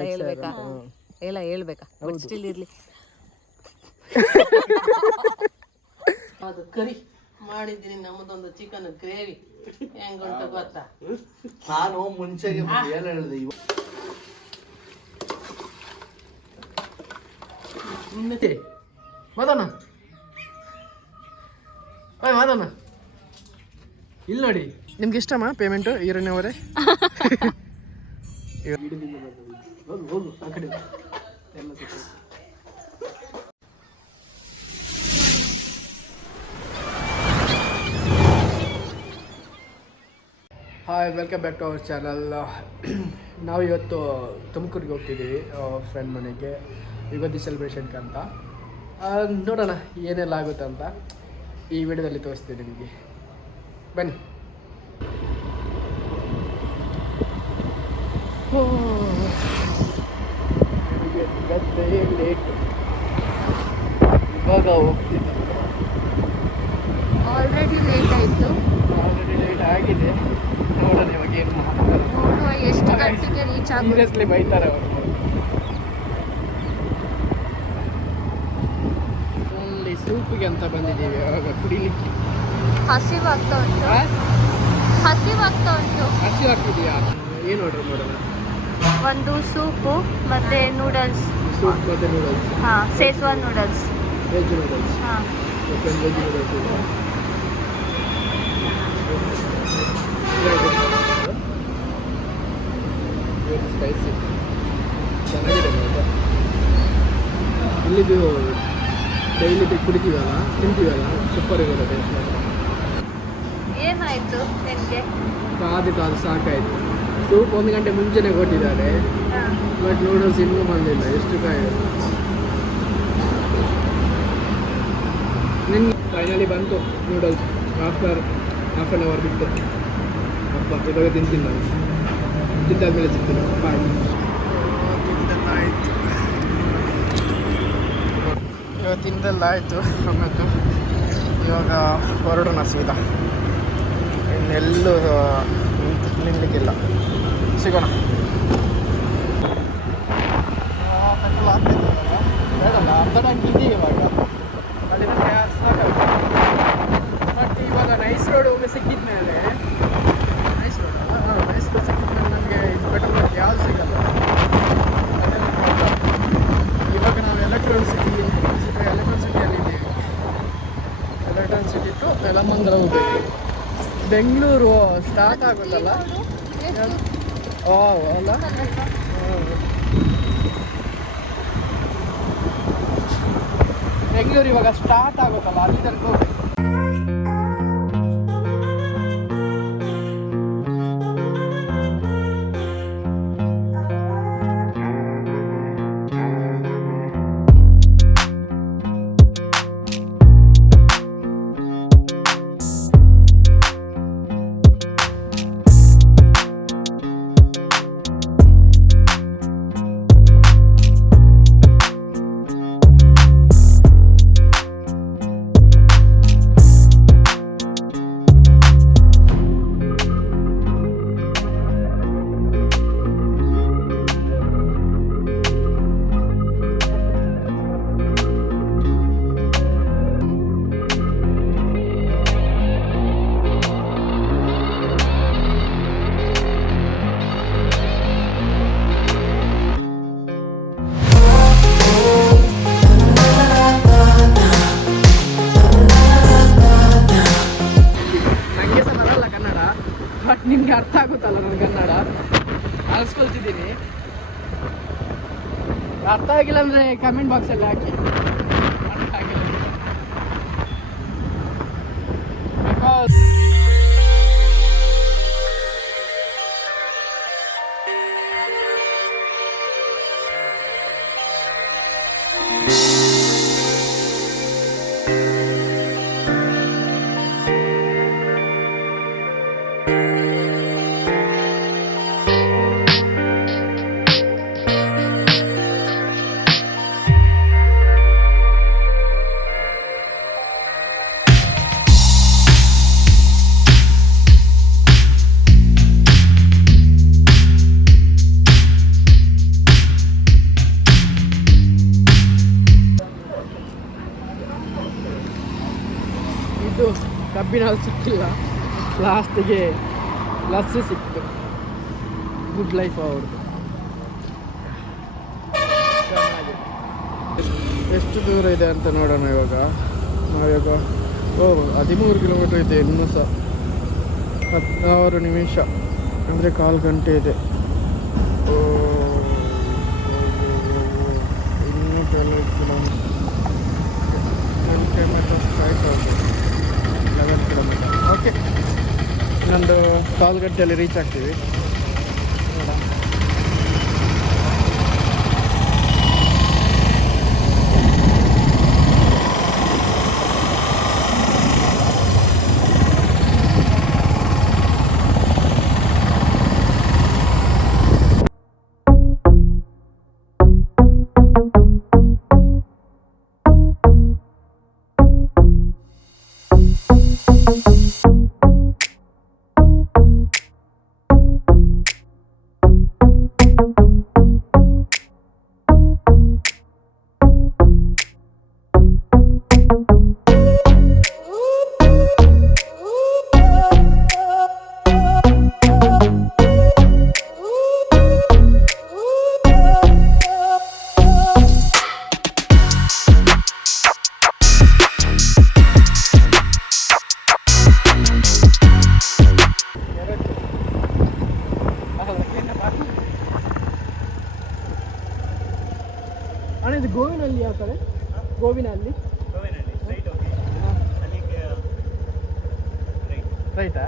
ಎಲ್ಲ ಹೇಳ್ಬೇಕಾ ಎಲ್ಲ ಹೇಳ್ಬೇಕಾ ಸ್ಟಿಲ್ ಇರ್ಲಿ. ಅದು ಕರಿ ಮಾಡಿದ್ದೀನಿ ನಮ್ಮದೊಂದು ಚಿಕನ್ ಗ್ರೇವಿ ಹೆಂಗುಂಟು ಗೊತ್ತಾ. ನಾನು ಮುಂಚೆಗೆ ಏನು ಹೇಳಿದೆ ಮಾದಣ್ಣ ಮಾದಣ್ಣ ಇಲ್ಲಿ ನೋಡಿ. ನಿಮ್ಗೆ ಇಷ್ಟಮ್ಮ ಪೇಮೆಂಟು ಈರಣ್ಣವರೇ? Hi, welcome back to our channel. ನಾವು ಇವತ್ತು ತುಮಕೂರಿಗೆ ಹೋಗ್ತಿದ್ದೀವಿ ಫ್ರೆಂಡ್ ಮನೆಗೆ ಯುಗಾದಿ ಸೆಲೆಬ್ರೇಷನ್ಗೆ ಅಂತ. ನೋಡೋಣ ಏನೆಲ್ಲ ಆಗುತ್ತೆ ಅಂತ ಈ ವಿಡಿಯೋದಲ್ಲಿ ತೋರಿಸ್ತೀನಿ ನಿಮಗೆ. ಬನ್ನಿ. ಲೇಟ್ ಇವಾಗ ಹೋಗ್ತಿದ್ದೆ. ಆಲ್ರೆಡಿ ಲೇಟ್ ಆಯಿತು. ಆಲ್ರೆಡಿ ಲೇಟ್ ಆಗಿದೆ. ನೋಡೋಣ ಇವಾಗ ಏನು ನೋಡುವ ಎಷ್ಟು ಗಂಟೆಗೆ ರೀಚ್ ಆಗುತ್ತೆ. ಸೀರಿಯಸ್ಲಿ ಬೈತಾರೆ ಅವರು. ಅಲ್ಲಿ ಸೂಪಿಗೆ ಅಂತ ಬಂದಿದ್ದೀವಿ ಇವಾಗ ಕುಡಿಲಿಕ್ಕೆ. ಹಸಿವಾಗ್ತಾ ಉಂಟು. ಹಸಿವಾಗ್ತಿದೆಯಾ? ಏನು ಆರ್ಡರ್ ಮಾಡೋಣ? ಒಂದು ಸೂಪು ಮತ್ತೆ ನೂಡಲ್ಸ್. ಸೂಪ್ ಮತ್ತು ನೂಡಲ್ಸ್. ಹಾಂ, ಸೇಜ್ವಾನ್ ನೂಡಲ್ಸ್. Veg noodles. ಹಾಂ, ವೆಜ್ ನೂಡಲ್ಸ್ ಇದೆ. ಸ್ಪೈಸಿ ಚೆನ್ನಾಗಿದೆ. ಇಲ್ಲಿದ್ದು ಡೈಲಿ ಕುಡಿತೀವಲ್ಲ, ತಿಂತೀವಲ್ಲ, ಸೂಪರ್ ಇರೋದು ಟೇಸ್ಟ್. ಏನಾಯಿತು ನಿನಗೆ? ಕಾದು ಸಾಕಾಯಿತು. ಸೂಪ್ 1 ಗಂಟೆ ಮುಂಚೆನೇ ಕೊಟ್ಟಿದ್ದಾರೆ, ಬಟ್ ನೂಡಲ್ಸ್ ಇನ್ನೂ ಬಂದಿಲ್ಲ. ಎಷ್ಟು ಕಾಯಿದೆ. ನಿನ್ಗೆ ಫೈನಲಿ ಬಂತು noodles after half an hour ಬಿಟ್ಟು. ಅಪ್ಪ ಇವಾಗ ತಿಂತೀನಿ ನಾನು. ತಿಂದಾದ್ಮೇಲೆ ಸಿಗ್ತೀನಿ. ಬಾಯ್. ಇವಾಗ ತಿಂದೆಲ್ಲ ಆಯಿತು. ಮತ್ತು ಇವಾಗ ಹೊರಡೋಣ ಸೀದಾ. ಇನ್ನೆಲ್ಲೂ ನಿಲ್ಲಕ್ಕಿಲ್ಲ. ಸಿಗೋಣ. ಬೇಡಲ್ಲ, ಅರ್ಧ ಟೈಮ್ ಇದೀವಿ ಇವಾಗ. ಅಲ್ಲಿಂದ ಸಾಕಾಗುತ್ತೆ. ಬಟ್ ಇವಾಗ ನೈಸ್ ರೋಡ್ ಹೋಗಿ ಸಿಕ್ಕಿದ ಮೇಲೆ, ನೈಸ್ ರೋಡ್ ಸಿಕ್ಕಿದ ಮೇಲೆ ನನಗೆ ಬೆಟರ್ ರೋಡ್ ಯಾವುದು ಸಿಗಲ್ಲ. ಇವಾಗ ನಾವು ಎಲೆಕ್ಟ್ರಾನಿಸಿಟಿಯಲ್ಲಿದ್ದೀವಿ. ಎಲೆಕ್ಟ್ರಾನಿಸಿಟಿ ಟು ನೆಲಮಂಗಲ ಹೋಗ್ಬೇಕು. ಬೆಂಗಳೂರು ಸ್ಟಾರ್ಟ್ ಆಗುತ್ತಲ್ಲ. ಅಲ್ಲ, ಬೆಂಗಳೂರು ಇವಾಗ ಸ್ಟಾರ್ಟ್ ಆಗುತ್ತಲ್ಲ, ಅಲ್ಲಿ ತನಕ ಹೋಗ್ಬೇಕು. ಬಟ್ ನಿಮ್ಗೆ ಅರ್ಥ ಆಗುತ್ತಲ್ಲ ನನ್ನ ಕನ್ನಡ. ಅನ್ಸ್ಕೊಳ್ತಿದ್ದೀನಿ. ಅರ್ಥ ಆಗಿಲ್ಲ ಅಂದರೆ ಕಮೆಂಟ್ ಬಾಕ್ಸಲ್ಲಿ ಹಾಕಿ. ಅರ್ಥ ಆಗಿಲ್ಲ ಬಿಕಾಸ್ ಕಬ್ಬಿನ ಹಾಲು ಸಿಕ್ಕಿಲ್ಲ, ಲಾಸ್ಟಿಗೆ ಲಸ್ಸಿ ಸಿಕ್ತು. ಗುಡ್ ಲೈಫ್ ಅವ್ರದ್ದು. ಎಷ್ಟು ದೂರ ಇದೆ ಅಂತ ನೋಡೋಣ ಇವಾಗ. ನಾವಿವಾಗ 13 ಕಿಲೋಮೀಟ್ರ್ ಇದೆ, ಇನ್ನೂ ಸಹ 16 ನಿಮಿಷ ಅಂದರೆ 1/4 ಗಂಟೆ ಇದೆ. ಇನ್ನೂ ಕೆಲವು ಕಿಲೋಮೀಟರ್ ಸ್ಟ್ರೈಟ್ ಹೋಗ್ಬೋದು. 11 ಕಿಲೋಮೀಟರ್. ಓಕೆ, ಇನ್ನೊಂದು 1/4 ಗಂಟೆಯಲ್ಲಿ ರೀಚ್ ಆಗ್ತೀವಿ. ನೋಡೋಣ. ಅಣ್ಣ ಇದು ಗೋವಿನಲ್ಲಿ ಯಾವ ಕಡೆ? ಗೋವಿನಲ್ಲಿ ರೈಟಾ?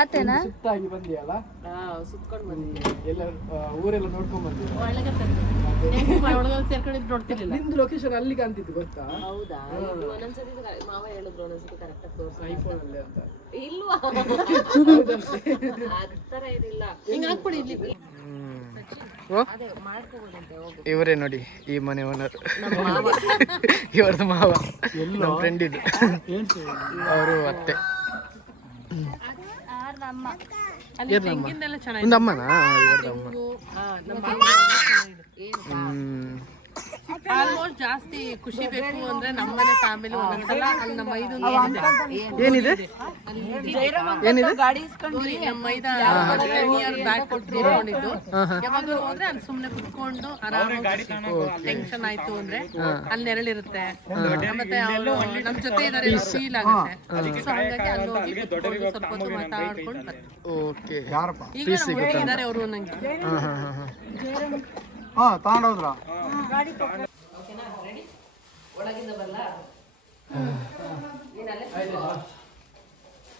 ಆತೇನಾ? ಸುತ್ತಾಗಿ ಬಂದಿಯಲ್ಲ, ಸುತ್ಕೊಂಡು ಬಂದಿದ್ದೆ. ಎಲ್ಲ ಊರೆಲ್ಲ ನೋಡ್ಕೊಂಡ್ ಬಂದಿದ್ದೆ. ಸೇರ್ಕೊಂಡಿದ್ದು ನೋಡ್ತಿರ್ಲಿಲ್ಲ. ನಿಮ್ದು ಲೊಕೇಶನ್ ಅಲ್ಲಿ ಕಾಣ್ತಿತ್ತು ಗೊತ್ತಾ? ಹೌದಾ? ಒಂದೊಂದ್ಸತಿ ಮಾವ ಹೇಳಿದ್ರು, ಒಂದೊಂದ್ಸತಿ ಕರೆಕ್ಟ್ ಆಗಿ ತೋರಿಸಿ. ಐಫೋನ್ ಅಲ್ಲಿ ಅಂತ ಇಲ್ವಾ? ಆತರ ಏನಿಲ್ಲ. ಹಿಂಗ ಹಾಕ್ಬಿಡಿ ಇಲ್ಲಿ. ಅದೇ ಮಾಡ್ಕೋಬೋದಂತೆ. ಹೋಗು. ಇವರೇ ನೋಡಿ ಈ ಮನೆ ಓನರ್, ಇವ್ರದ್ದು ಮಾವ, ನಮ್ಮ ಫ್ರೆಂಡ್ ಇದು, ಅವರು ಅತ್ತೆ. ಅಲ್ಲಿ ತೆಂಗಿನೆಲ್ಲ ಚೆನ್ನಾಗಿದೆ. ಒಂದು ಅಮ್ಮನಾ? ಇವ್ರದ್ದು ಅಮ್ಮ. ಆಲ್ಮೋಸ್ಟ್ ಜಾಸ್ತಿ ಖುಷಿ ಬೇಕು ಅಂದ್ರೆ ನಮ್ಮನೆ ಫ್ಯಾಮಿಲಿ ಒಂದೊಂದ್ಸಲ ಅಲ್ಲಿ ನಮ್ಮ ಐದು ಏನಿದೆ ಏನಿದೆ ಗಾಡಿ ಇಸ್ಕೊಂಡು ನಮ್ಮ ಐದ 10 ಇಯರ್ ಬ್ಯಾಕ್ ಕೊಟ್ಟಿದ್ದು. ಯಾವಾಗಲೂ ಹೋದ್ರೆ ಅಲ್ಲಿ ಸುಮ್ನೆ ಕುತ್ಕೊಂಡು ಆರಾಮಾಗಿ ಟೆನ್ಷನ್ ಆಯ್ತು ಅಂದ್ರೆ ಅಲ್ಲಿ ನೆರಳಿರುತ್ತೆ, ಮತ್ತೆ ಅವರು ನಮ್ ಜೊತೆ ಇದಾರೆ ಫೀಲ್ ಆಗುತ್ತೆ. ಸೊ ಹಾಗಾಗಿ ಅಲ್ಲಿ ಹೋಗಿ ಕುತ್ಕೊಂಡು ಸ್ವಲ್ಪ ಹೊತ್ತು ಮಾತಾಡ್ಕೊಂಡು ಬರ್ತೀವಿ. ಓಕೆ, ಈಗ ನಮ್ಮ ಜೊತೆ ಇದಾರೆ ಅವರು ನಂಗೆ. ತಗೊಂಡೋದ್ರ ಒಳಗಿಂದ ಬರಲ್ಲ,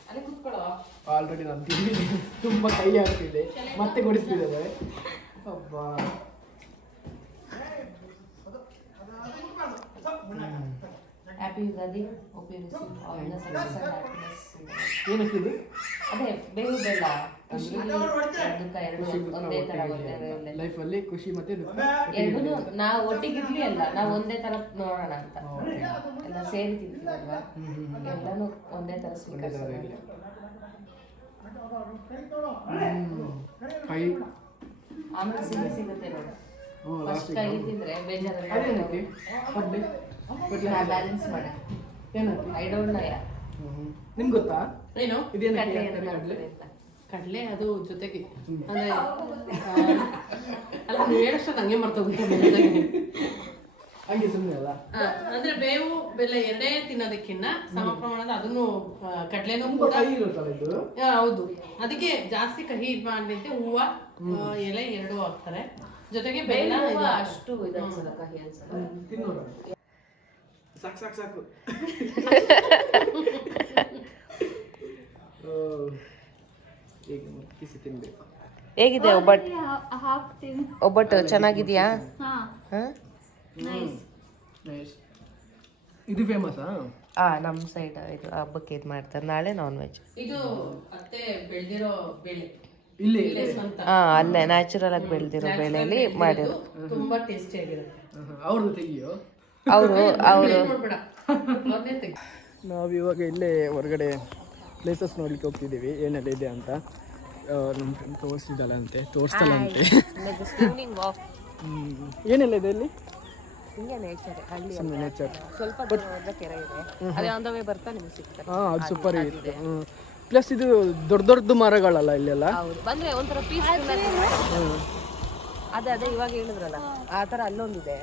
ಅಲ್ಲಿ ಕುತ್ಕೊಳ್ಳೋ. ಆಲ್ರೆಡಿ ನಾನು ತಿಂದಿದ್ದೀನಿ, ತುಂಬ ಕೈ ಆಗ್ತಿದೆ, ಮತ್ತೆ ಕೊಡಿಸ್ತಿದ್ದೇವೆ. ಅಬ್ಬಾ, ಹ್ಯಾಪಿ ಯುಗಾದಿ. ಏನಕ್ಕಿದು? ಅದೇ ಬೇವು ಬೆಲ್ಲ ಖುಷಿ ದುಃಖ ಎರಡು ಒಂದೇ ತರ ಲೈಫಲ್ಲಿ ಖುಷಿ ಮತ್ತೆ ದುಃಖ ಎರಡೂ ನಾವು ಒಟ್ಟಿಗಿರ್ಲಿ ಅಲ್ಲ ನಾವು ಒಂದೇ ತರ ನೋಡೋಣ ಅಂತ ಎಲ್ಲ ಸೇರಿ ತಿಂತೀವಲ್ವಾ ಎಲ್ಲಾನು ಒಂದೇ ತರ ಸ್ವೀಕರಿಸೋದು. ಕೈ ಆಮೇಲೆ ಸಿಹಿ ಸಿಗುತ್ತೆ ನೋಡು. ಫಸ್ಟ್ ಕೈ ತಿಂದ್ರೆ ಬೇಜಾರು ಬ್ಯಾಲೆನ್ಸ್ ಮಾಡ. ಐ ಡೋಂಟ್ ನೋ ಯಾ. ನಿಮ್ಗೆ ಗೊತ್ತಾ ಏನು ಇದೇನಕ್ಕೆ ಕಡಲೆ ಅದು ಜೊತೆಗೆ ಅಂದ್ರೆ ಅಲ್ಲ ನೀವು ಹೇಳಷ್ಟು ನಂಗೆ ಮರ್ತೋಗುತ್ತೆ. ಹಂಗೆ ಸುಮ್ಮನೆ ಅಲ್ಲ ಅಂದ್ರೆ ಬೇವು ಬೆಲ್ಲ ಎರಡೇ ತಿನ್ನೋದಕ್ಕಿಂತ ಸಮ ಪ್ರಮಾಣದ ಅದನ್ನು ಕಡಲೆನೂ ಕೂಡ ಕೈ ಇರುತ್ತಲ್ಲ ಇದು. ಹೌದು, ಅದಕ್ಕೆ ಜಾಸ್ತಿ ಕಹಿ ಇದು ಮಾಡಿದ್ದೆ ಹೂವ ಎಲೆ ಎರಡು ಹಾಕ್ತಾರೆ ಜೊತೆಗೆ ಬೆಲ್ಲ ಅಷ್ಟು ಇದು ಅನ್ಸಲ್ಲ, ಕಹಿ ಅನ್ಸಲ್ಲ. ತಿನ್ನೋಣ ಸಾಕು ಸಾಕು ಸಾಕು. ಈಗ ಕಿಸಿ ತಿನ್ಬೇಕು. ಹೇಗಿದೆ ಒಬ್ಬಟ್ಟು? ಹಾಕ್ತೀನಿ. ಒಬ್ಬಟ್ಟು ಚೆನ್ನಾಗಿದೆಯಾ? ನೈಸ್. ನೈಸ್. ಇದು ಫೇಮಸಾ? ನಮ್ಮ ಸೈಡ್ ಇದು ಹಬ್ಬಕ್ಕೆ ಇದು ಮಾಡ್ತಾರೆ. ನಾಳೆ ನಾನ್ ವೆಜ್. ಇದು ಅತ್ತೆ ಬೆಳೆದಿರೋ ಬೆಳೆ ಇಲ್ಲಿ ಅಲ್ಲೇ ನ್ಯಾಚುರಲ್ ಆಗಿ ಬೆಳೆದಿರೋ ಬೆಳೆಯಲ್ಲಿ ಮಾಡಿರೋ ತುಂಬಾ ಟೇಸ್ಟಿ ಆಗಿರುತ್ತೆ. ಅವ್ರದ್ದು ತೆಗಿಯೋ ಅವರು ನಾವಿವಾಗ ಇಲ್ಲೇ ಹೊರಗಡೆ ಪ್ಲೇಸಸ್ ನೋಡ್ಲಿಕ್ಕೆ ಹೋಗ್ತಿದ್ದೀವಿ, ಏನೆಲ್ಲ ಇದೆ ಅಂತ. ನಮ್ಮ ಫ್ರೆಂಡ್ ತೋರಿಸ್ತಿದ್ದಾಳಂತೆ, ತೋರಿಸ್ತಾಳಂತೆ. ಏನೆಲ್ಲ ಇದೆ ಇಲ್ಲಿ? ನೇಚರ್ ಸ್ವಲ್ಪ ಕೆರೆ ಇದೆ, ಅದೇ ಆನ್ ದ ವೇ ಬರ್ತಾ ನಿಮಗೆ ಸಿಗ್ತದೆ. ಅದು ಸೂಪರ್ ಇತ್ತು. ಪ್ಲಸ್ ಇದು ದೊಡ್ಡ ದೊಡ್ಡ ಮರಗಳಲ್ಲ ಇಲ್ಲೆಲ್ಲ. ಹೌದು, ಬಂದ್ರೆ ಒಂಥರ ಪೀಸ್ಫುಲ್ ಅದೇ ಅದೇ ಇವಾಗ ಹೇಳಿದ್ರಲ್ಲ ಆ ಥರ ಅಲ್ಲೊಂದಿದೆ.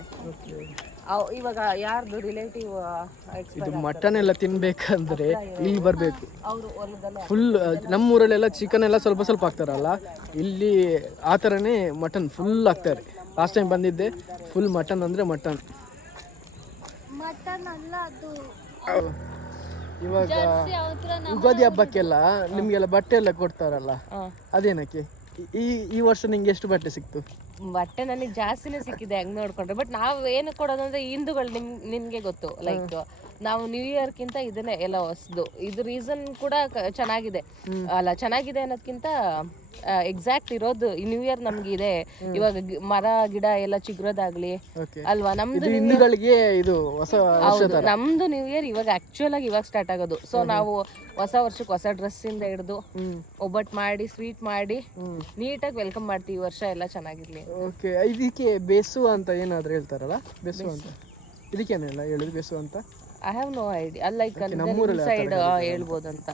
ಇವಾಗ ಯಾರ್ದು ರಿಲೇಟಿವ್ ಇದು ಮಟನ್ ಎಲ್ಲ ತಿನ್ಬೇಕಂದ್ರೆ ಇಲ್ಲಿ ಬರಬೇಕು. ಅವರು ಹೊಲದಲ್ಲೇ ಫುಲ್ ನಮ್ಮೂರಲ್ಲೆಲ್ಲ ಚಿಕನ್ ಎಲ್ಲ ಸ್ವಲ್ಪ ಸ್ವಲ್ಪ ಹಾಕ್ತಾರಲ್ಲ, ಇಲ್ಲಿ ಆ ಥರನೇ ಮಟನ್ ಫುಲ್ ಹಾಕ್ತಾರೆ. ಲಾಸ್ಟ್ ಟೈಮ್ ಬಂದಿದ್ದೆ, ಫುಲ್ ಮಟನ್ ಅಂದರೆ ಮಟನ್. ಮಟನ್ ಅಲ್ಲ ಅದು. ಇವಾಗ ಯುಗಾದಿ ಹಬ್ಬಕ್ಕೆಲ್ಲ ನಿಮ್ಗೆಲ್ಲ ಬಟ್ಟೆ ಎಲ್ಲ ಕೊಡ್ತಾರಲ್ಲ, ಅದೇನಕ್ಕೆ? ಈ ವರ್ಷ ನಿಂಗೆ ಎಷ್ಟು ಬಟ್ಟೆ ಸಿಕ್ತು? ಬಟ್ಟೆ ನನಗೆ ಜಾಸ್ತಿನೇ ಸಿಕ್ಕಿದೆ ಹಂಗೆ ನೋಡ್ಕೊಂಡ್ರೆ. ಬಟ್ ನಾವು ಏನು ಕೊಡೋದಂದ್ರೆ ಹಿಂದೂಗಳು ನಿನ್ಗೆ ಗೊತ್ತು, ಲೈಕ್ ನಾವು ನ್ಯೂ ಇಯರ್ಗಿಂತ ಇದನ್ನೇ ಎಲ್ಲ ಹೊಸದು. ಇದು ರೀಸನ್ ಕೂಡ ಚೆನ್ನಾಗಿದೆ ಅಲ್ಲ, ಚೆನ್ನಾಗಿದೆ ಅನ್ನೋದಕ್ಕಿಂತ ಎಕ್ಸಾಕ್ಟ್ ಇರೋದು ನ್ಯೂ ಇಯರ್ ನಮ್ಗೆ ಇದೆ. ಇವಾಗ ಮರ ಗಿಡ ಎಲ್ಲ ಚಿಗುರೋದಾಗ್ಲಿ ಅಲ್ವಾ, ನಮ್ದು ಹಿಂದೂಗಳಿಗೆ ಇದು ಹೊಸ ಹೌದು, ನಮ್ದು ನ್ಯೂ ಇಯರ್ ಇವಾಗ ಆಕ್ಚುಯಲ್ ಆಗಿ ಇವಾಗ ಸ್ಟಾರ್ಟ್ ಆಗೋದು. ಸೊ ನಾವು ಹೊಸ ವರ್ಷಕ್ಕೆ ಹೊಸ ಡ್ರೆಸ್ ಇಂದ ಹಿಡಿದು ಒಬ್ಬಟ್ಟು ಮಾಡಿ ಸ್ವೀಟ್ ಮಾಡಿ ನೀಟಾಗಿ ವೆಲ್ಕಮ್ ಮಾಡ್ತೀವಿ. ಈ ವರ್ಷ ಎಲ್ಲ ಚೆನ್ನಾಗಿರ್ಲಿ. ಓಕೆ, ಇದಕ್ಕೆ ಬೇಸು ಅಂತ ಏನಾದ್ರು ಹೇಳ್ತಾರಲ್ಲ, ಬೇಸು ಅಂತ ಇದಕ್ಕೇನೆಲ್ಲ ಹೇಳಿದ್ರು ಬೇಸು ಅಂತ? I have no idea. Like side ಹೇಳ್ಬೋದಂತ.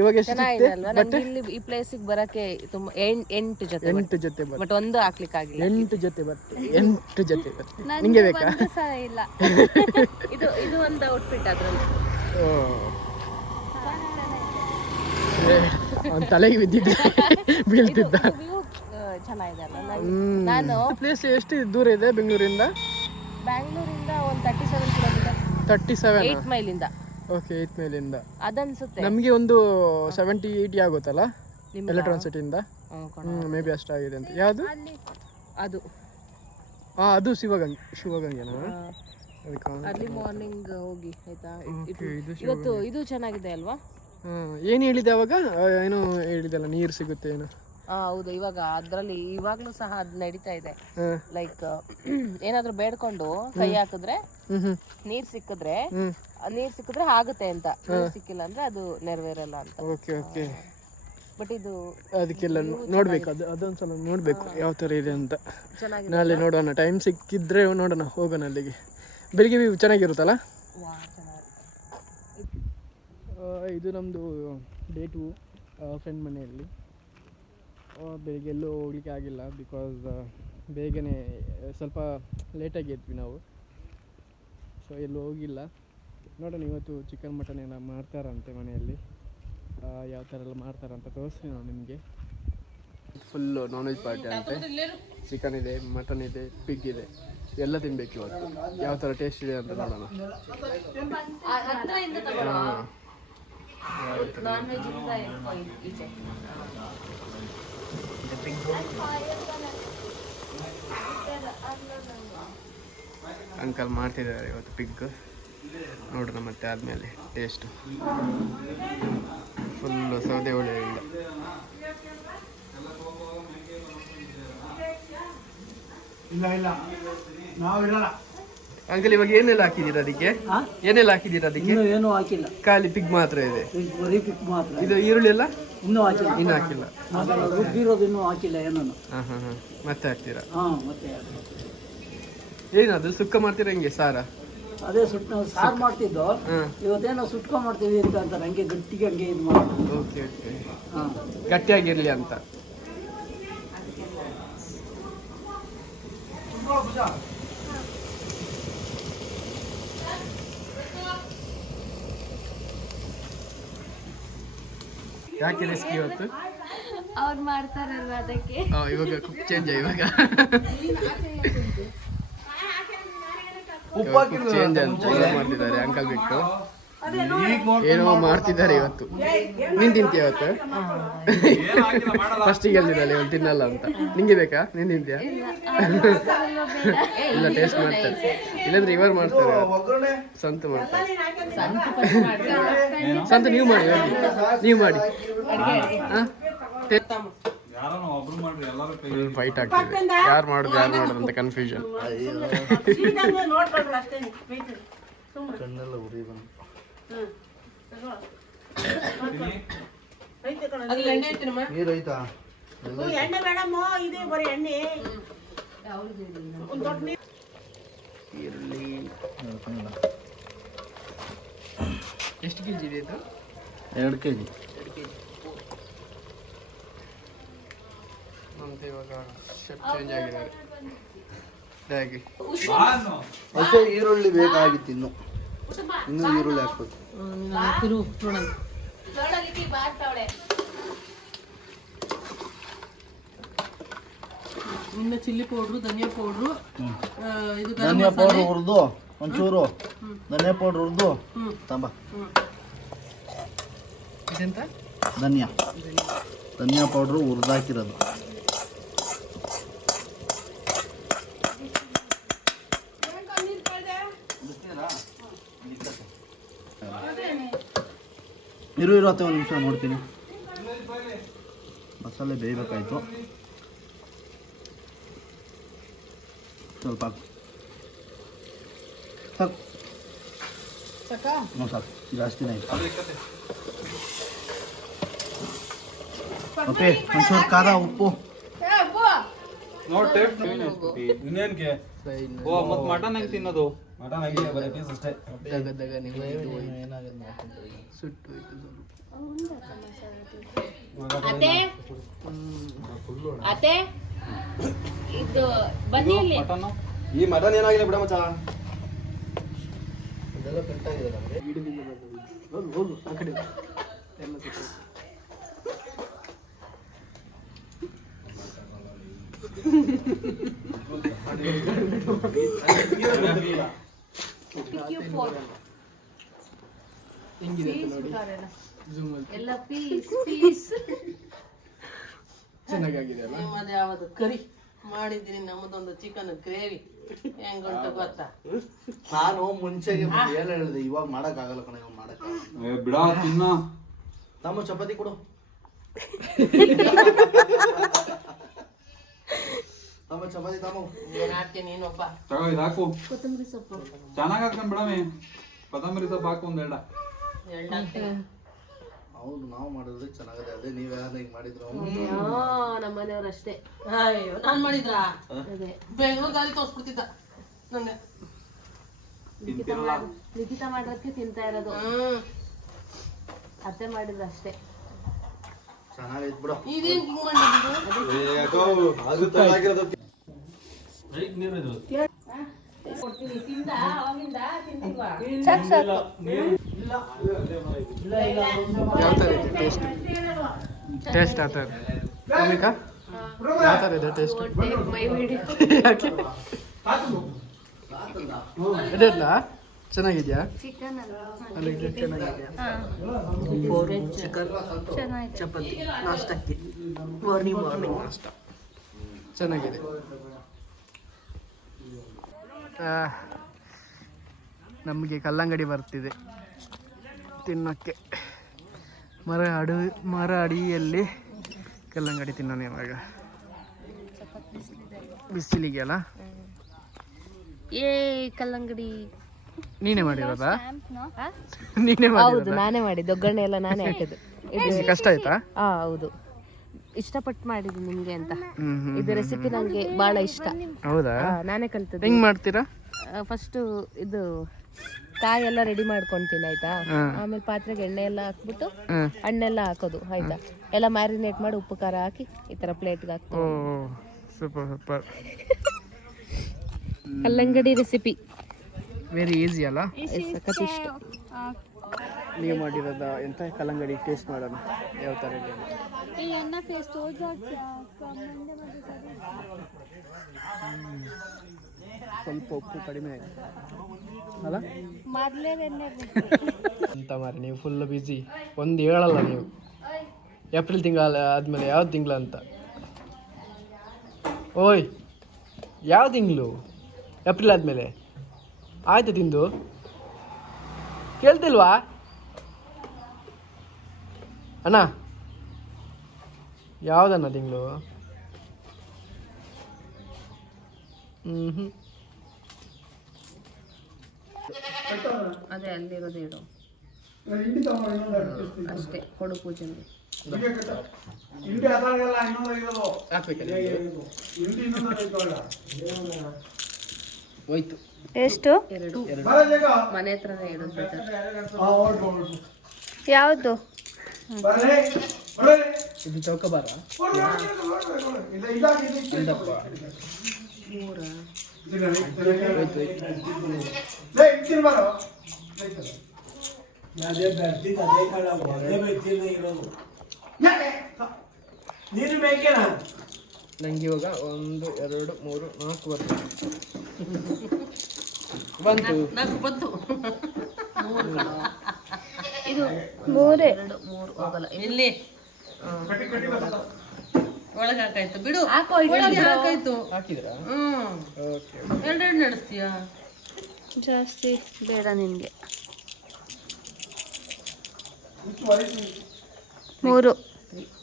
ಇವಾಗ ಚೆನ್ನಾಗಿದೆ ಅಲ್ವಾ? ನಂಗೆ ಇಲ್ಲಿ ಈ ಪ್ಲೇಸಿಗೆ ಬರಕ್ಕೆ ತುಂಬಾ 8 ಜೊತೆ ಬಟ್ ಒಂದು ಹಾಕ್ಲಿಕ್ಕೆ ಆಗಿಲ್ಲ. 8 ಜೊತೆ ಬಟ್ಟೆ 8 ಜೊತೆ ಬಟ್ಟೆ ನಿಂಗೆ ಬೇಕಾ? ಇಲ್ಲ. ಇದು ಒಂದು ಔಟ್ಫಿಟ್ ಅದ್ರಲ್ಲಿ. ಅವ್ನ ತಲೆಗೆ ಬಿದ್ದಿದ್ದ ಬೀಳ್ತಿದ್ದ. ಚೆನ್ನಾಗಿದೆ ಅಲ್ಲ? ನಾನು ಪ್ಲೇಸ್ ಎಷ್ಟು ದೂರ ಇದೆ ಬೆಂಗಳೂರಿಂದ? ಬ್ಯಾಂಗ್ಳೂರಿಂದ ಒಂದು 37 ಕಿಲೋಮೀಟರ್. 37 8 ಮೈಲಿಂದ. ಓಕೆ, 8 ಮೈಲಿಂದ ಅದನ್ಸುತ್ತೆ. ನಮಗೆ ಒಂದು 70-80 ಆಗುತ್ತಲ್ಲ ಎಲೆಕ್ಟ್ರಾನ್ ಸಿಟಿಯಿಂದ. ಮೇ ಬಿ ಅಷ್ಟಾಗಿದೆ ಅಂತ. ಯಾವುದು ಅದು? ಅದು ಶಿವಗಂಗೆನಾ? ಅರ್ಲಿ ಮಾರ್ನಿಂಗ್ ಹೋಗಿ ಆಯ್ತಾ. ಇವತ್ತು ಇದು ಚೆನ್ನಾಗಿದೆ ಅಲ್ವಾ? ಏನು ಹೇಳಿದೆ ಅವಾಗ? ಏನೋ ಹೇಳಿದೆಲ್ಲ, ನೀರು ಸಿಗುತ್ತೆ ಏನೋ. ಹೌದು, ಇವಾಗ ಅದ್ರಲ್ಲಿ ಇವಾಗ್ಲೂ ಸಹ ಅದ್ ನಡೀತಾ ಇದೆ. ಲೈಕ್ ಏನಾದ್ರು ಬೇಡ್ಕೊಂಡು ಕೈ ಹಾಕಿದ್ರೆ ನೀರ್ ಸಿಕ್ಕಿದ್ರೆ ಆಗುತ್ತೆ ಅಂತ, ನೀರ್ ಸಿಕ್ಕಿಲ್ಲ ಅಂದ್ರೆ ಅದು ನೆರವೇರಲ್ಲ ಅಂತ. Okay okay. ಬಟ್ ಇದು ಅದಕ್ಕೆಲ್ಲ ನೋಡ್ಬೇಕು, ಅದೊಂದ್ಸಲ ನೋಡ್ಬೇಕು ಯಾವ ಥರ ಇದೆ ಅಂತ. ನಾಳೆ ನೋಡೋಣ, ಟೈಮ್ ಸಿಕ್ಕಿದ್ರೆ ನೋಡೋಣ, ಹೋಗೋಣ ಅಲ್ಲಿಗೆ. ಬೆಳಿಗ್ಗೆ ವ್ಯೂ ಚೆನ್ನಾಗಿರುತ್ತಲ್ಲ? ಇದು ನಮ್ಮದು ಡೇ 2 ಫ್ರೆಂಡ್ ಮನೆಯಲ್ಲಿ. ಬೆಳಿಗ್ಗೆ ಎಲ್ಲೂ ಹೋಗ್ಲಿಕ್ಕೆ ಆಗಿಲ್ಲ, ಬಿಕಾಸ್ ಬೇಗನೆ ಸ್ವಲ್ಪ ಲೇಟಾಗಿ ಎದ್ವಿ ನಾವು. ಸೊ ಎಲ್ಲೂ ಹೋಗಿಲ್ಲ. ನೋಡೋಣ, ಇವತ್ತು ಚಿಕನ್ ಮಟನ್ ಏನೋ ಮಾಡ್ತಾರಂತೆ ಮನೆಯಲ್ಲಿ. ಯಾವ ಥರ ಎಲ್ಲ ಮಾಡ್ತಾರಂತ ತೋರಿಸ್ತೀನಿ ನಾವು ನಿಮಗೆ. ಫುಲ್ಲು ನಾನ್ ವೆಜ್ ಪಾರ್ಟಿ ಅಂತೆ. ಚಿಕನ್ ಇದೆ, ಮಟನ್ ಇದೆ, ಪಿಗ್ ಇದೆ, ಎಲ್ಲ ತಿನ್ಬೇಕು ಇವತ್ತು. ಯಾವ ಥರ ಟೇಸ್ಟ್ ಇದೆ ಅಂತ ನೋಡೋಣ. ಅಂಕಲ್ ಮಾಡ್ತಿದ್ದಾರೆ ಇವತ್ತು ಪಿಗ್. ನೋಡೋಣ ಮತ್ತೆ ಆದಮೇಲೆ ಟೇಸ್ಟು. ಫುಲ್ಲು ಸೌದೆ ಒಳ್ಳೆ ಇಲ್ಲ. ಇಲ್ಲ ನಾವಿರಲ್ಲ. ಅಂಕಲ್ ಇವಾಗ ಏನೆಲ್ಲ ಹಾಕಿದ್ದೀರಾ ಅದಕ್ಕೆ? ಏನೆಲ್ಲ ಹಾಕಿದ್ದೀರಾ ಅದಕ್ಕೆ? ಏನೂ ಹಾಕಿಲ್ಲ, ಖಾಲಿ ಪಿಗ್ ಮಾತ್ರ ಇದೆ. ಬರೀ ಪಿಕ್ ಮಾತ್ರ. ಇದು ಈರುಳ್ಳಿ ಎಲ್ಲ ಇನ್ನೂ ಹಾಕಿಲ್ಲ, ಇನ್ನೂ ಹಾಕಿಲ್ಲ. ರುಬ್ಬಿರೋದು ಇನ್ನೂ ಹಾಕಿಲ್ಲ ಏನೂ. ಹಾಂ ಮತ್ತೆ ಹಾಕ್ತೀರಾ? ಮತ್ತೆ ಏನದು ಸುಕ್ಕ ಮಾಡ್ತೀರಾ ಹಿಂಗೆ ಸಾರ? ಅದೇ ಸಾರು ಮಾಡ್ತಿದ್ದು, ಇವತ್ತೇನೋ ಸುಟ್ಕೊ ಮಾಡ್ತೀವಿ ಅಂತ ಅಂತಾರೆ. ಹಂಗೆ ಗಟ್ಟಿಗೆ ಹಂಗೆ ಇದು ಮಾಡೋದು. ಓಕೆ ಗಟ್ಟಿಯಾಗಿರ್ಲಿ ಅಂತ. ಯಾಕೆ ರಿಸ್ಕ್ ಇವತ್ತು? ಅವ್ರು ಮಾಡ್ತಾರಲ್ವ ಅದಕ್ಕೆ. ಇವಾಗ ಕುಕ್ ಚೇಂಜ್ ಇವಾಗ ಚೇಂಜ್ ಅಂತ ಮಾಡ್ತಿದ್ದಾರೆ ಅಂಕಲ್ ಬಿಟ್ಟು. ಏನೋ ಮಾಡ್ತಿದ್ದಾರೆ ಇವತ್ತು. ನೀನ್ ತಿಂತೀಯ ಇವತ್ತು? ಫಸ್ಟಿಗೆ ಹೇಳ್ತಿದ್ದಲ್ಲ ಇವತ್ತು ತಿನ್ನಲ್ಲ ಅಂತ. ನಿಂಗೆ ಬೇಕಾ? ನೀನ್ ತಿಂತೀಯ? ಇಲ್ಲ ಟೇಸ್ಟ್ ಮಾಡ್ತಾರೆ, ಇಲ್ಲಾಂದ್ರೆ ಇವರು ಮಾಡ್ತಾರೆ. ಸಂತು ಮಾಡ್ತಾರೆ. ಸಂತು ನೀವು ಮಾಡಿ, ನೀವು ಮಾಡಿ. ಫೈಟ್ ಆಗ್ತಿದೆ, ಯಾರು ಮಾಡುದು ಅಂತ ಕನ್ಫ್ಯೂಷನ್. ಕಣ್ಣೆಲ್ಲ ಉರಿ ಬಂತು. ನೀರು ಐತಾ? ಎಣ್ಣೆ ಮೇಡಮ್, ಇದೆ ಬರೀ ಎಣ್ಣೆ. ಈರುಳ್ಳಿ ಎಷ್ಟು ಕೆಜಿ ಇದೆ ಇದು? 2 kg. ನಮ್ದು ಇವಾಗ ಶೆಫ್ ಚೇಂಜ್ ಆಗಿದ್ದಾರೆ. ಹೇಗೆ ಹಸಿ ಈರುಳ್ಳಿ ಬೇಕಾಗಿತ್ತು, ಇನ್ನೂ ಈರುಳ್ಳಿ ಹಾಕ್ಬೇಕು. ಇನ್ನು ಚಿಲ್ಲಿ ಪೌಡ್ರು, ಧನಿಯಾ ಪೌಡ್ರು, ಇದು ಧನಿಯಾ ಪೌಡ್ರ್ ಹುರಿದು ಒಂಚೂರು, ಧನಿಯಾ ಪೌಡ್ರ್ ಹುರಿದು ತಂಬ. ಇದೆಂತ? ಧನಿಯಾ ಪೌಡ್ರು ಹುರಿದಾಕಿರೋದು. ಇರು 1 ನಿಮಿಷ ನೋಡ್ತೀನಿ. ಮಸಾಲೆ ಬೇಯಬೇಕಾಯ್ತು. ಸ್ವಲ್ಪ ಸಾಕು, ಸಾಕು, ಜಾಸ್ತಿನೇ ಆಯ್ತು. ಓಕೆ, ಒಂಚೂರು ಖಾರ, ಉಪ್ಪು. ಇನ್ನೇನ್ಗೆ ಓ ಮತ್ ಮಟನ್ ಹೆಂಗ್ ತಿನ್ನೋದು? ಮಟನ್ ಹಂಗೆ ಬರೀ ಪೀಸ್ ಅಷ್ಟೇ. ಸುಟ್ಟು ಅತ್ತೆ ಇದು ಬನ್ನಿ ಇಲ್ಲಿ. ಈ ಮಟನ್ ಏನಾಗಿಲ್ಲ ಬಿಡ ಮಚ್ಚ. ಅದೆಲ್ಲ ಬೆಂಟಾಗಿದೆ ನಮಗೆ. ಹೋಗು ಆ ಕಡೆ ಎಲ್ಲ ಸಿಕ್ಕ. ಹೆಂಗಿದೆ ನೋಡಿ ಝೂಮ್ ಅಲ್ಲಿ ಎಲ್ಲ ಪೀಸ್ ಚೆನ್ನಾಗಾಗಿದೆ ಅಲ್ಲ? ನಿಮ್ಮದು ಯಾವುದು ಕರಿ ಮಾಡಿದ್ದೀನಿ, ನಮ್ಮದೊಂದು ಚಿಕನ್ ಗ್ರೇವಿ ಹೆಂಗುಂಟು ಗೊತ್ತಾ? ನಾನು ಮುಂಚೆಗೆ ಏನು ಹೇಳಿದೆ, ಇವಾಗ ಮಾಡಕ್ಕಾಗಲ್ಲ ಕಣ, ಇವಾಗ ಮಾಡಕ್ಕಾಗಲ್ಲ. ಬಿಡ ತಿನ್ನ. ತಮ್ಮ ಚಪಾತಿ ಕೊಡು. ತಮ್ಮ ಚಪಾತಿ ತಮ್ಮ. ಹಾಕ್ತೀನಿ ನೀನೊಬ್ಬ. ತಗೋ ಇದು ಹಾಕು. ಕೊತ್ತಂಬರಿ ಸೊಪ್ಪು ಚೆನ್ನಾಗಿ ಹಾಕ್ತಾನೆ ಬಿಡಮಿ. ಕೊತ್ತಂಬರಿ ಸೊಪ್ಪು ಹಾಕು ಒಂದ್ ಎರಡ. ಹೌದು, ನಾವು ಮಾಡಿದ್ರೆ ಚೆನ್ನಾಗಿದೆ. ಅದೇ ನೀವ್ ಯಾರು ಹಿಂಗ್ ಮಾಡಿದ್ರು? ನಮ್ಮ ಮನೆಯವ್ರು ಅಷ್ಟೇ. ಅಯ್ಯೋ ನಾನ್ ಮಾಡಿದ್ರಾ? ಅದೇ ಬೆಂಗಳೂರು ಗಾಳಿ ತೋರ್ಸ್ಬಿಡ್ತಿದ್ದ ನನ್ನ. ಲಿಖಿತ ಮಾಡೋದಕ್ಕೆ ತಿಂತಾ ಇರೋದು. ಅತ್ತೆ ಮಾಡಿದ್ರು ಅಷ್ಟೇ. ಚೆನ್ನಾಗೈತ್ ಬಿಡು. ಇದೇನ್ ಹಿಂಗ್ ಮಾಡಿದ್ದು? ಯಾವ ಥರ ಇದೆ ಟೇಸ್ಟ್? ಟೇಸ್ಟ್ ಯಾವ ಥರ ಭೂಮಿಕಾ? ಯಾವ ಥರ ಇದೆ ಟೇಸ್ಟ್? ಯಾಕೆ ಇದೆಲ್ಲ ಚೆನ್ನಾಗಿದೆಯಾ? ಚಿಕನ್ ಅಲ್ಲಿ ಚೆನ್ನಾಗಿದೆಯಾ? ಚಿಕನ್ ಚೆನ್ನಾಗಿದೆ. ಚಪಾತಿ ನಾಷ್ಟಕ್ಕೆ, ಮಾರ್ನಿಂಗ್ ನಾಷ್ಟ ಚೆನ್ನಾಗಿದೆ. ನಮಗೆ ಕಲ್ಲಂಗಡಿ ಬರ್ತಿದೆ ತಿನ್ನೋಕ್ಕೆ. ಮರ ಅಡಿಯಲ್ಲಿ ಕಲ್ಲಂಗಡಿ ತಿನ್ನೋಣ ಇವಾಗ. ಬಿಸಿಲಿಗೆ ಅಲ್ಲ. ಕಲ್ಲಂಗಡಿ ನೀನೇ ಮಾಡಿರೋದಾ? ಹೌದು, ನಾನೇ ಮಾಡಿದ್ದು. ಒಗ್ಗರಣೆ ಎಲ್ಲ ನಾನೇ ಹಾಕಿದ್ದು. ಕಷ್ಟ ಆಯ್ತಾ? ಹೌದು, ಇಷ್ಟಪಟ್ಟು ಮಾಡಿದ್ದು ನಿಮ್ಗೆ ಅಂತ. ಇದು ರೆಸಿಪಿ ನಂಗೆ ಬಹಳ ಇಷ್ಟ. ಹೌದಾ? ನಾನೇ ಕಲ್ತದ್ದು. ಹೆಂಗ್ ಮಾಡ್ತೀರಾ? ಫಸ್ಟ್ ಇದು ಕಾಯಿ ಎಲ್ಲ ರೆಡಿ ಮಾಡ್ಕೊಂತೀನಿ ಆಯ್ತಾ. ಆಮೇಲೆ ಪಾತ್ರೆಗೆ ಎಣ್ಣೆ ಎಲ್ಲ ಹಾಕ್ಬಿಟ್ಟು ಹಣ್ಣೆಲ್ಲ ಹಾಕೋದು ಆಯ್ತಾ. ಎಲ್ಲ ಮ್ಯಾರಿನೇಟ್ ಮಾಡಿ ಉಪ್ಪು ಖಾರ ಹಾಕಿ ಈ ತರ ಪ್ಲೇಟ್ಗೆ ಹಾಕ್ತೀನಿ. Super super. ಕಲ್ಲಂಗಡಿ ರೆಸಿಪಿ ವೆರಿ ಈಸಿ ಅಲ್ಲ? ಸಖತ್ ಇಷ್ಟ. ನೀವು ಮಾಡಿರೋದ ಎಂತ ಕಲ್ಲಂಗಡಿ ಟೇಸ್ಟ್ ಮಾಡೋಣ ಯಾವ ಥರ ಇದೆ ಅಂತ. ಸ್ವಲ್ಪ ಉಪ್ಪು ಕಡಿಮೆ ಆಯ್ತು ಅಲ್ಲ ಅಂತ ಮಾರಿ. ನೀವು ಫುಲ್ ಬ್ಯುಸಿ. ಒಂದು ಹೇಳಲ್ಲ ನೀವು. ಏಪ್ರಿಲ್ ತಿಂಗಳ ಆದಮೇಲೆ ಯಾವ ತಿಂಗಳು ಅಂತ. ಓಯ್, ಯಾವ ತಿಂಗಳು? ಏಪ್ರಿಲ್ ಆದಮೇಲೆ ಆಯ್ತು ತಿಂದು. ಕೇಳ್ತಿಲ್ವಾ ಅಣ್ಣ? ಯಾವುದಣ್ಣ ತಿಂಗಳು? ಅದೇ ಅಲ್ಲಿರೋದು ಇಡು ಅಷ್ಟೇ. ಕೊಡು ಪೂಜೆಗೆ ಹೋಯ್ತು. ಎಷ್ಟು? 2 ಮನೆ ಹತ್ರನೇ ಇಡೋದು ಬೇಕಾದ್ರೆ. ಯಾವುದು? ಇದು ಚೌಕಬಾರ. ನಂಗೆ ಇವಾಗ 1 2 3 4 ಬಂತು. ಬಂತು. ಇದು 3 ಹೋಗಲ್ಲ. ಇಲ್ಲಿ ಒಳಗೆ ಹಾಕಾಯ್ತು. ಬಿಡು, ಹಾಕಾಯ್ತು. ಹಾಕಿದ್ರಾ? ಓಕೆ. ಎರಡೆರಡು ನಡೆಸ್ತೀಯಾ? ಜಾಸ್ತಿ ಬೇಡ ನಿನಗೆ. 3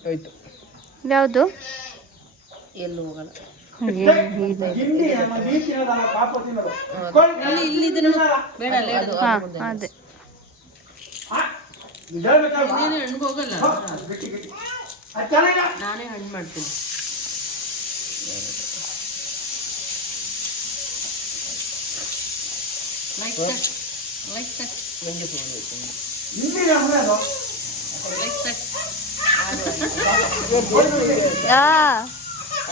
ಆಯ್ತು. ಯಾವುದು? ಎಲ್ಲೂ ಹೋಗಲ್ಲ. ಇಲ್ಲಿ ಬೇಡ ಅಲ್ಲೇ ಇಡು. ಅದೇ ನೀನು ಹಣ್ಣಿಗೆ ಹೋಗಲ್ಲ. ನಾನೇ ಹಣ್ಣು ಮಾಡ್ತೀನಿ. Like that. ನನಗೆ ತೊಗೊಂಡೋಯ್ತು. Like that.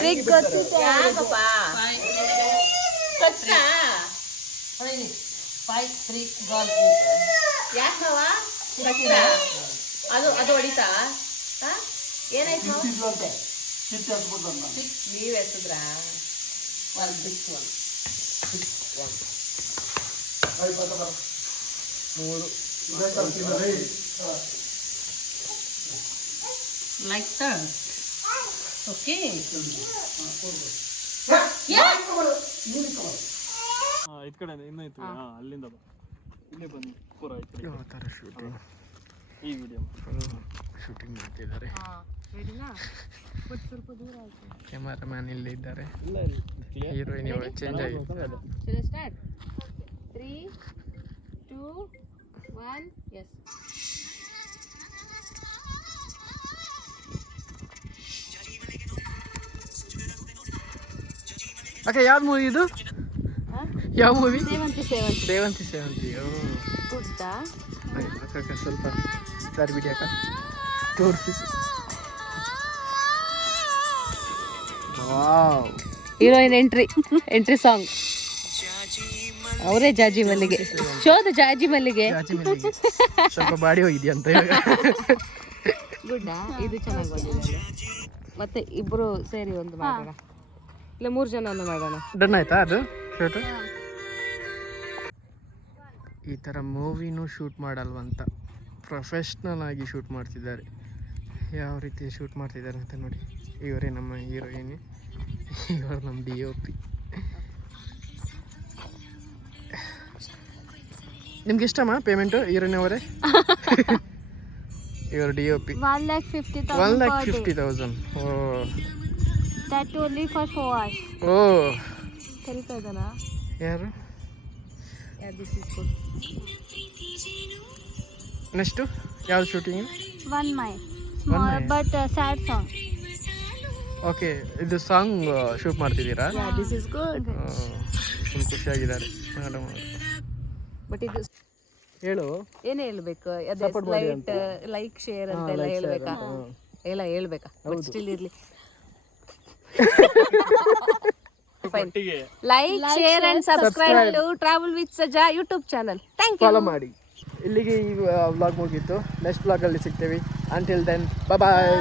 ಟ್ರಿಕ್ ಗೊತ್ತಿದೆ. ಯಾಕಪ್ಪ ಕಷ್ಟ? 5 3 ಗಾಲ್. ಯಾಕವ ಕಷ್ಟ? ಅದು ಹೊಡಿತಾ? ಏನಾಯ್ತು? ನೀವ್ ಎತ್ತಿದ್ರ? 1 6 1 like that. Okay. ಇದ್ ಕಡೆ ಇನ್ನೂ ಇತ್ತು. ಅಲ್ಲಿಂದ ಇಲ್ಲೇ ಬನ್ನಿ. ಪೂರ ಆಯ್ತು. ಯಾವ ಥರ ಶೂಟಿಂಗ್? ಈ ವಿಡಿಯೋ ಶೂಟಿಂಗ್ ಮಾಡ್ತಿದ್ದಾರೆ. ಕ್ಯಾಮರಾಮ್ಯಾನ್ ಇಲ್ಲಿ ಇದ್ದಾರೆ. ಹೀರೋಯಿನ್ ಇವಾಗ ಚೇಂಜ್ ಆಗಿದ್ದಾರೆ. ಸ್ಟಾರ್ಟ್. 3 2 1 ಎಸ್. ಅಕ್ಕ ಯಾವ್ದು ಮೂವಿ ಇದು? ಯಾವ ಮೂವಿ? ಸೇವಂತಿ. ಗುಡ್ಡ. ಅಕ್ಕ ಸ್ವಲ್ಪ ದಾರಿ ಬಿಡಿ ಅಕ್ಕ, ತೋರಿಸಿ. ವಾವ್, ಹೀರೋಯಿನ್ ಎಂಟ್ರಿ ಸಾಂಗ್ ಅವರೇ. ಜಾಜಿ ಮಲ್ಲಿಗೆ ಶೋಧ. ಜಾಜಿ ಮಲ್ಲಿಗೆ ಸ್ವಲ್ಪ ಬಾಡಿ ಹೋಗಿದ್ಯಾ ಅಂತ ಇವಾಗ. ಗುಡ್ಡ ಇದು ಚೆನ್ನಾಗಿ ಬಂದಿದೆ. ಮತ್ತೆ ಇಬ್ರು ಸೇರಿ ಒಂದು ಮಾಡೋಣ, ಇಲ್ಲ 3 ಜನನು ಮಾಡೋಣ. ಡನ್ ಆಯ್ತಾ ಅದು ಶೂಟ್? ಈ ಥರ ಮೂವಿನೂ ಶೂಟ್ ಮಾಡಲ್ವಂತ, ಪ್ರೊಫೆಷ್ನಲ್ ಆಗಿ ಶೂಟ್ ಮಾಡ್ತಿದ್ದಾರೆ. ಯಾವ ರೀತಿ ಶೂಟ್ ಮಾಡ್ತಿದ್ದಾರೆ ಅಂತ ನೋಡಿ. ಇವರೇ ನಮ್ಮ ಹೀರೋಯಿನ್, ಇವರು ನಮ್ಮ DOP. ನಿಮ್ಗೆ ಇಷ್ಟಮ್ಮ ಪೇಮೆಂಟು ಹೀರೋಯಿನ್ ಅವರೇ? Your DOP 1,50,000 1,50,000. Oh that only for 4 hours. ಓ ಕರಿತಾ ಇದ್ದಾನಾ? ಯಾರು ದಿಸ್ ಇಸ್ ಗುಡ್. ನೆಕ್ಸ್ಟು ಯಾವ್ದು shooting? 1 mile. Small mile. but sad song. Okay, ಇದು ಸಾಂಗ್ ಶೂಟ್ ಮಾಡ್ತಿದ್ದೀರಾ? This is good. ಫುಲ್ ಖುಷಿಯಾಗಿದ್ದಾರೆ ಮೇಡಮ್. ಬಟ್ ಇದು ಹೇಳು. ಏನೇ ಹೇಳ್ಬೇಕು? ಅದೇ ಲೈಕ್ ಶೇರ್ ಅಂತ ಎಲ್ಲ ಹೇಳ್ಬೇಕಾ? ಎಲ್ಲ ಹೇಳ್ಬೇಕಾ? ಬಟ್ ಸ್ಟಿಲ್ ಇರ್ಲಿ. Fine. Like share and subscribe to travel with Saja YouTube channel. Thank you. Follow ಮಾಡಿ. ಇಲ್ಲಿಗೆ ಈ ವ್ಲಾಗ್ ಮುಗೀತು. ನೆಕ್ಸ್ಟ್ ವ್ಲಾಗಲ್ಲಿ ಸಿಗ್ತೇವೆ. Until then bye.